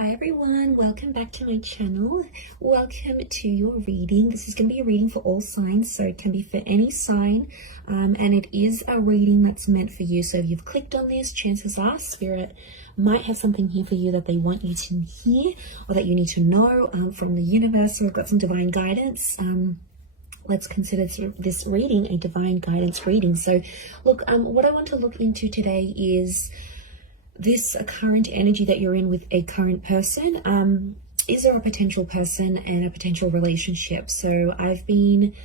Hi everyone, welcome back to my channel. Welcome to your reading. This is going to be a reading for all signs, so it can be for any sign, and it is a reading that's meant for you. So if you've clicked on this, chances are Spirit might have something here for you that they want you to hear or that you need to know from the universe. So I've got some divine guidance. Let's consider this reading a divine guidance reading. So look, what I want to look into today is this current energy that you're in with a current person. Is there a potential person and a potential relationship? So I've been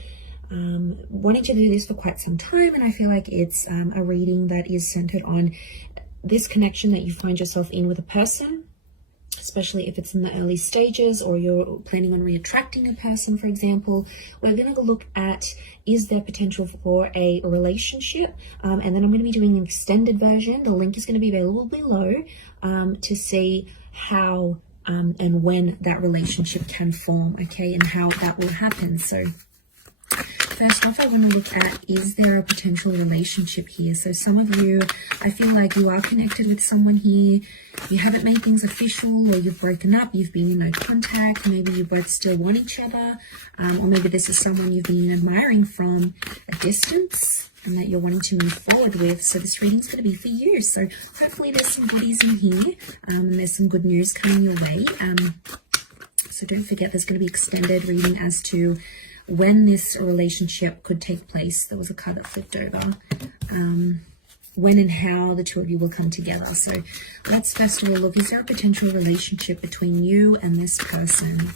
wanting to do this for quite some time, and I feel like it's a reading that is centered on this connection that you find yourself in with a person, especially if it's in the early stages or you're planning on re-attracting a person, for example. We're going to look at, is there potential for a relationship? And then I'm going to be doing an extended version. The link is going to be available below to see how and when that relationship can form, okay, and how that will happen. So first off, I want to look at, is there a potential relationship here? So some of you, I feel like you are connected with someone here. You haven't made things official, or you've broken up, you've been in no contact, maybe you both still want each other, or maybe this is someone you've been admiring from a distance and that you're wanting to move forward with. So this reading's going to be for you. So hopefully there's some goodies in here, and there's some good news coming your way. So don't forget, there's going to be extended reading as to when this relationship could take place. There was a card that flipped over. When and how the two of you will come together. So let's first of all look, is there a potential relationship between you and this person?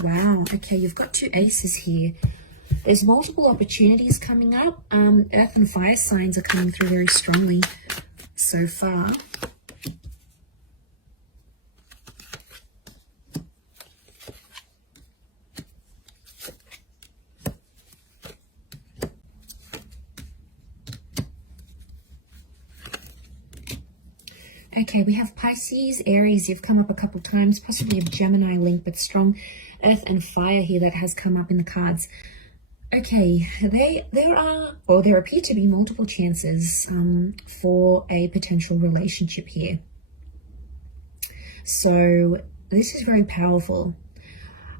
Wow, okay, you've got two aces here. There's multiple opportunities coming up. Earth and fire signs are coming through very strongly so far. Okay, we have Pisces, Aries. You've come up a couple times, possibly a Gemini link, but strong earth and fire here that has come up in the cards. Okay, there appear to be multiple chances for a potential relationship here. So this is very powerful.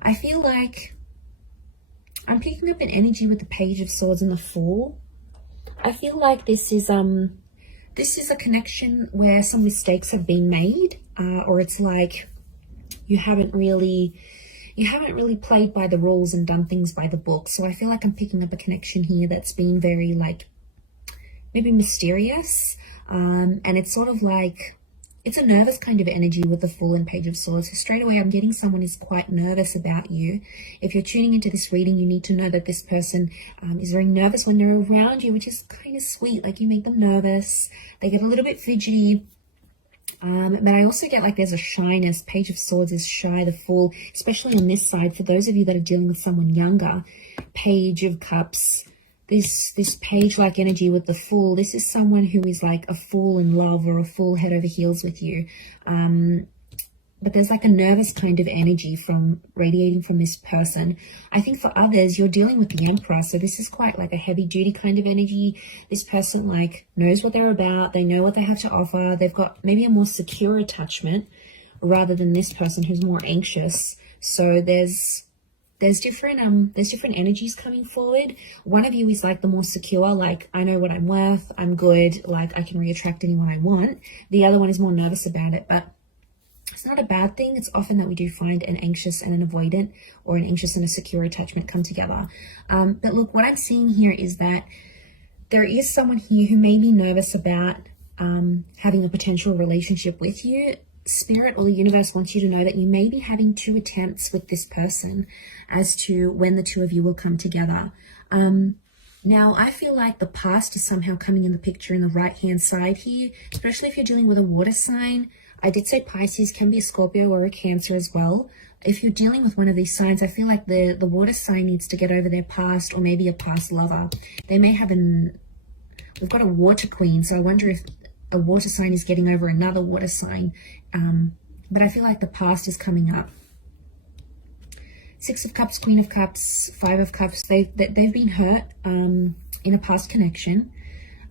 I feel like I'm picking up an energy with the Page of Swords and the Fool. I feel like this is a connection where some mistakes have been made, or it's like you haven't really played by the rules and done things by the book. So I feel like I'm picking up a connection here that's been very, like, maybe mysterious, and it's sort of like, it's a nervous kind of energy with the Fool and Page of Swords. So straight away, I'm getting someone who's quite nervous about you. If you're tuning into this reading, you need to know that this person is very nervous when they're around you, which is kind of sweet. Like, you make them nervous. They get a little bit fidgety. But I also get like there's a shyness. Page of Swords is shy. The Fool, especially on this side, for those of you that are dealing with someone younger. Page of Cups. This page-like energy with the Fool, this is someone who is like a fool in love or a fool head over heels with you. But there's like a nervous kind of energy from radiating from this person. I think for others, you're dealing with the Emperor. So this is quite like a heavy duty kind of energy. This person like knows what they're about. They know what they have to offer. They've got maybe a more secure attachment rather than this person who's more anxious. So there's different energies coming forward. One of you is like the more secure, like, I know what I'm worth, I'm good, like I can re-attract anyone I want. The other one is more nervous about it, but it's not a bad thing. It's often that we do find an anxious and an avoidant, or an anxious and a secure attachment come together. But look, what I'm seeing here is that there is someone here who may be nervous about having a potential relationship with you. Spirit or the universe wants you to know that you may be having two attempts with this person as to when the two of you will come together. Now, I feel like the past is somehow coming in the picture in the right-hand side here, especially if you're dealing with a water sign. I did say Pisces can be a Scorpio or a Cancer as well. If you're dealing with one of these signs, I feel like the water sign needs to get over their past, or maybe a past lover. They may have we've got a water queen, so I wonder if a water sign is getting over another water sign. But I feel like the past is coming up. Six of Cups, Queen of Cups, Five of Cups. They've been hurt in a past connection,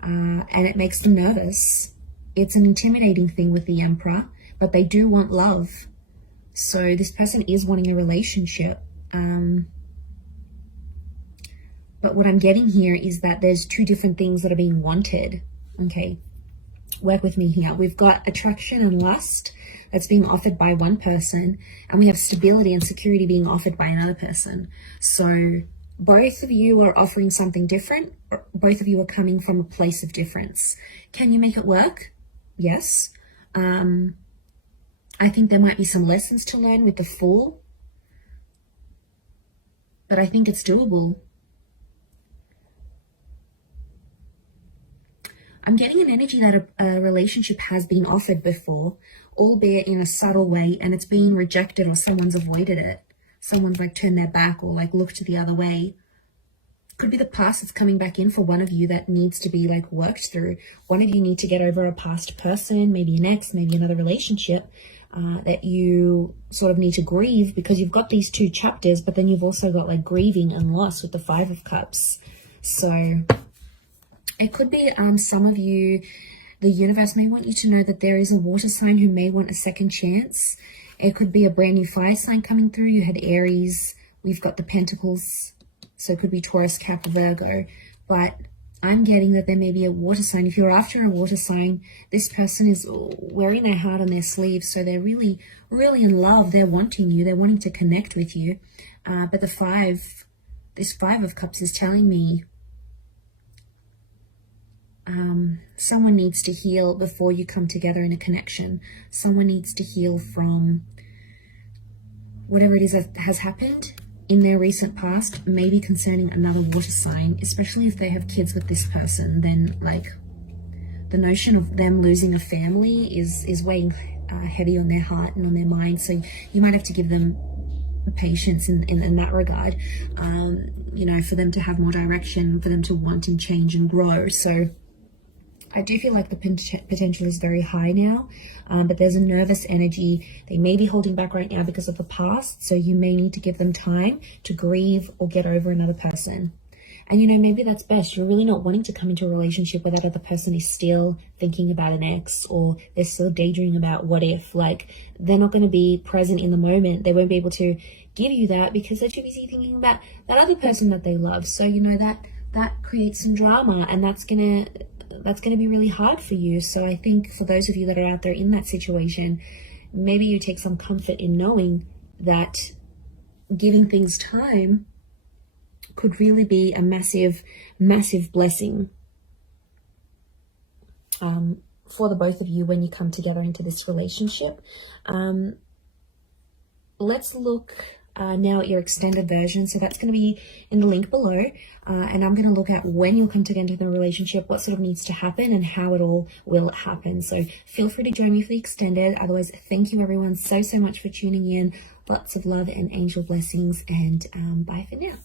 and it makes them nervous. It's an intimidating thing with the Emperor, but they do want love. So this person is wanting a relationship. But what I'm getting here is that there's two different things that are being wanted. Okay, work with me here. We've got attraction and lust that's being offered by one person, and we have stability and security being offered by another person. So both of you are offering something different. Both of you are coming from a place of difference. Can you make it work? Yes. I think there might be some lessons to learn with the Fool, but I think it's doable. I'm getting an energy that a relationship has been offered before, albeit in a subtle way, and it's being rejected, or someone's avoided it. Someone's like turned their back or like looked the other way. Could be the past that's coming back in for one of you that needs to be like worked through. One of you need to get over a past person, maybe an ex, maybe another relationship that you sort of need to grieve, because you've got these two chapters, but then you've also got like grieving and loss with the Five of Cups. So it could be some of you, the universe may want you to know that there is a water sign who may want a second chance. It could be a brand new fire sign coming through. You had Aries, we've got the Pentacles, so it could be Taurus, Cap, Virgo. But I'm getting that there may be a water sign. If you're after a water sign, this person is wearing their heart on their sleeve, so they're really, really in love. They're wanting you. They're wanting to connect with you. But this Five of Cups is telling me someone needs to heal before you come together in a connection. Someone needs to heal from whatever it is that has happened in their recent past, maybe concerning another water sign, especially if they have kids with this person. Then like the notion of them losing a family is weighing heavy on their heart and on their mind. So you might have to give them patience in that regard, you know, for them to have more direction, for them to want and change and grow. So I do feel like the potential is very high now, but there's a nervous energy. They may be holding back right now because of the past, so you may need to give them time to grieve or get over another person. And, you know, maybe that's best. You're really not wanting to come into a relationship where that other person is still thinking about an ex, or they're still daydreaming about what if. Like, they're not going to be present in the moment. They won't be able to give you that because they're too busy thinking about that other person that they love. So, you know, that creates some drama, and that's going to be really hard for you. So I think for those of you that are out there in that situation, maybe you take some comfort in knowing that giving things time could really be a massive, massive blessing for the both of you when you come together into this relationship. Let's look now at your extended version. So that's going to be in the link below. And I'm going to look at when you'll come together in the relationship, what sort of needs to happen, and how it all will happen. So feel free to join me for the extended. Otherwise, thank you everyone so much for tuning in. Lots of love and angel blessings, and bye for now.